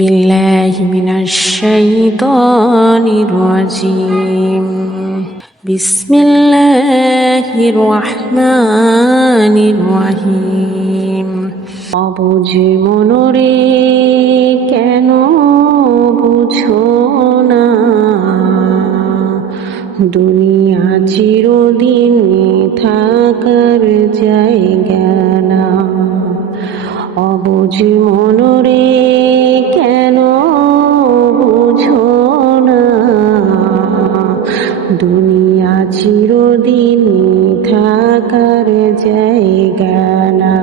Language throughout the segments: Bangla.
বিল্লাহি মিনাশ শাইতানির রাজিম। বিসমিল্লাহির রহমানির রহিম। অবুঝ মনরে কেন বুঝো না, দুনিয়া চিরদিন থাকার জায়গা না। অবুঝ মনরে কেন বুঝো না, দুনিয়া চিরদিন থাকার জায়গা না।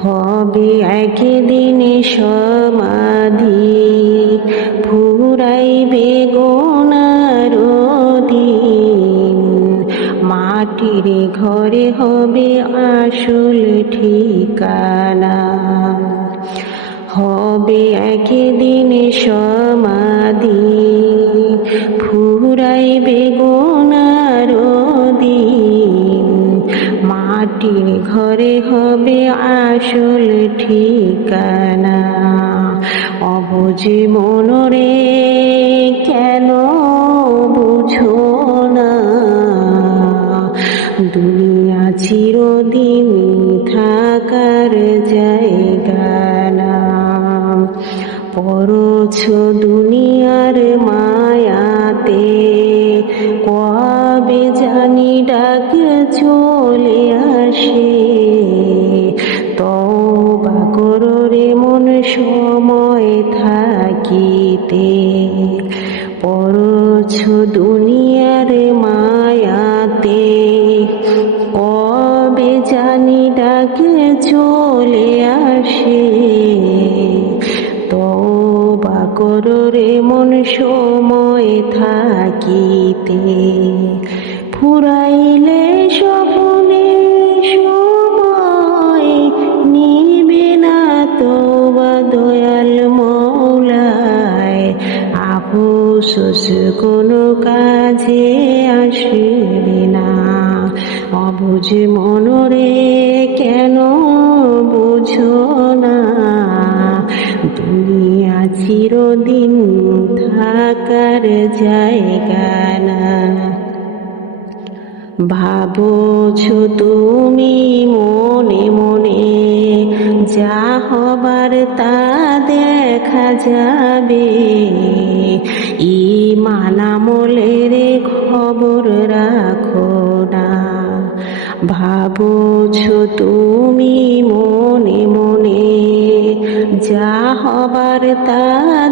হবে একদিন সমাধি, ফুরাইবে গোনার দিন, মাটির ঘরে হবে আসল ঠিকানা। হবে একদিন সমাধি, ফুরাইবে গোনার দিন, মাটির ঘরে হবে আসল ঠিকানা। অবুঝ মনরে কেন বুঝো না, দুনিয়া চিরদিন থাকার জায়গা না। পড়ছ দুনিয়ার মায়াতে, কবে জানি ডাক চলে আসে। তওবা করো রে মন সময় থাকিতে, পড়ছ দুনিয়ার মায়াতে, কবে জানি ডাক চলে আসে। তওবা করো রে মন সময় থাকিতে, ফুরাইলে স্বপ্নে সময় নিবে না তওবা দয়াল মওলায়। আফসোস কোনো কাজে আসবে না। অবুঝ মনরে কেন বুঝো না, দুনিয়া চিরদিন থাকার জায়গা না। ভাবছ তুমি মনে মনে, যা হবার তা দেখা যাবে। ঈমান আমলের খবর রাখো না। ভাবছ তুমি মনে মনে, যা হবার তা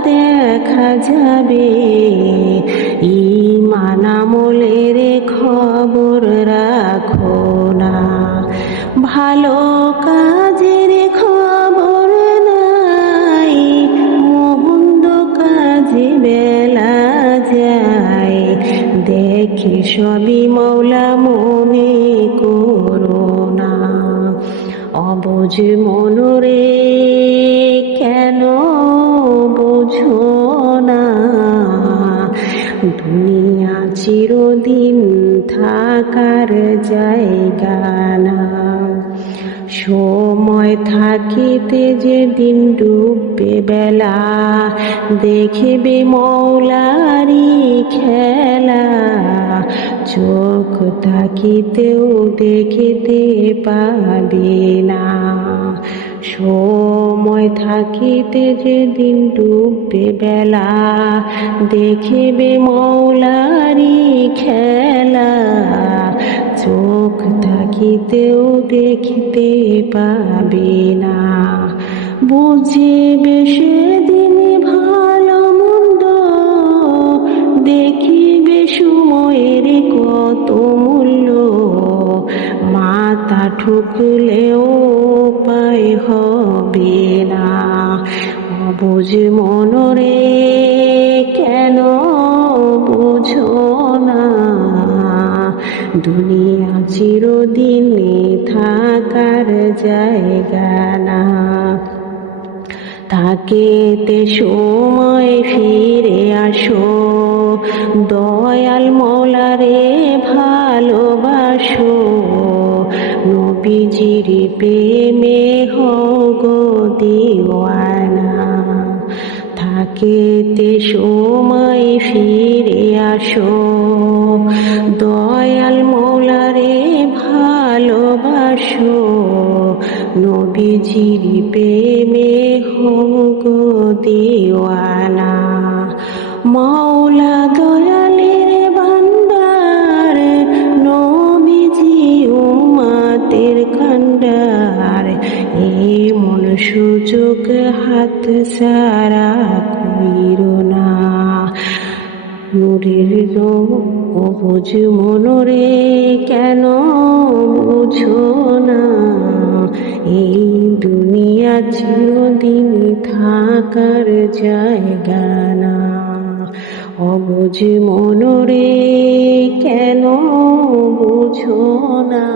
দেখা যাবে। ঈমান আমলের খবর রাখো না। ভালো কাজের খবর নাই, মন্দ কাজে বেলা যায়। দেখে সবই মওলা মনে করো না। অবুঝ মনরে কেন বুঝো না, দুনিয়া চিরদিন থাকার জায়গা না। সময় থাকিতে যেদিন ডুববে বেলা, দেখবে মওলারি খেলা। চোখ থাকিতেও দেখিতে পাবে না। সময় থাকিতে যেদিন ডুববে বেলা, দেখবে মওলারি খেলা। চোখ থাকিতেও দেখিতে পাবে না। বুঝিবে সেদিন ভালো মন্দ, দেখিবে সময়ের কত মূল্য। মাথা ঠুকলেও উপায় হবে না। অবুঝ মনরে কেন বুঝো না, দুনিয়া চিরদিন থাকার জায়গা না। থাকিতে সময় ফিরে আসো, দয়াল মওলারে ভালোবাসো। নবীজির প্রেমে হও গো দিওয়ানা। কেতে সময় ফিরে আসো, দয়াল মৌলারে ভালোবাসো, নবীজির প্রেমে হগো দিওয়ানা। মাওলা দয়ালের বান্দার, নবীজি উম্মতের কান্ডার, এমন সুযোগ হাত ছাড়া কইরো না। নূরের অবুঝ মনরে কেন বুঝো না, এই দুনিয়া চিরদিন থাকার জায়গা না। অবুঝ মনরে কেন বুঝো না।